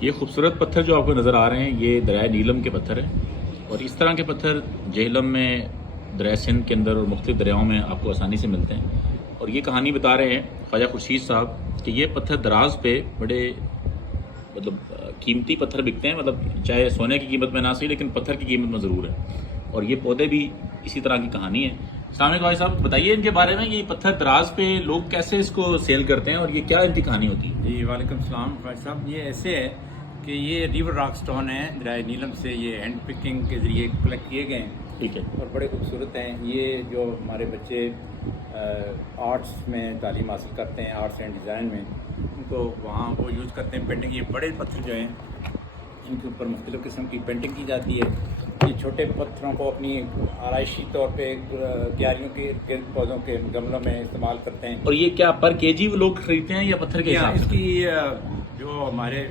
یہ خوبصورت پتھر جو آپ کو نظر آ رہے ہیں یہ دریائے نیلم کے پتھر ہیں، اور اس طرح کے پتھر جہلم میں، دریائے سندھ کے اندر اور مختلف دریاؤں میں آپ کو آسانی سے ملتے ہیں۔ اور یہ کہانی بتا رہے ہیں خواجہ خورشید صاحب کہ یہ پتھر دراز پہ بڑے قیمتی پتھر بکتے ہیں، چاہے سونے کی قیمت میں نہ صحیح لیکن پتھر کی قیمت میں ضرور ہے، اور یہ پودے بھی اسی طرح کی کہانی ہے۔ السلام علیکم خواجہ صاحب، بتائیے ان کے بارے میں، یہ پتھر دراز پہ لوگ کیسے اس کو سیل کرتے ہیں اور یہ کیا ان کی کہانی ہوتی ہے؟ جی وعلیکم السلام خواجہ صاحب، یہ ایسے ہے کہ یہ ریور راک سٹون ہیں دریائے نیلم سے، یہ ہینڈ پکنگ کے ذریعے کلیکٹ کیے گئے ہیں، ٹھیک ہے، اور بڑے خوبصورت ہیں۔ یہ جو ہمارے بچے آرٹس میں تعلیم حاصل کرتے ہیں، آرٹس اینڈ ڈیزائن میں، ان کو وہاں وہ یوز کرتے ہیں پینٹنگ۔ یہ بڑے پتھر جو ہیں ان کے اوپر مختلف قسم کی پینٹنگ کی جاتی ہے۔ یہ چھوٹے پتھروں کو اپنی آرائشی طور پہ کیاریوں کے گرد پودوں کے گملوں میں استعمال کرتے ہیں۔ اور یہ کیا پر کے جی لوگ خریدتے ہیں یا پتھر کے حساب اس سے؟ کی جو ہمارے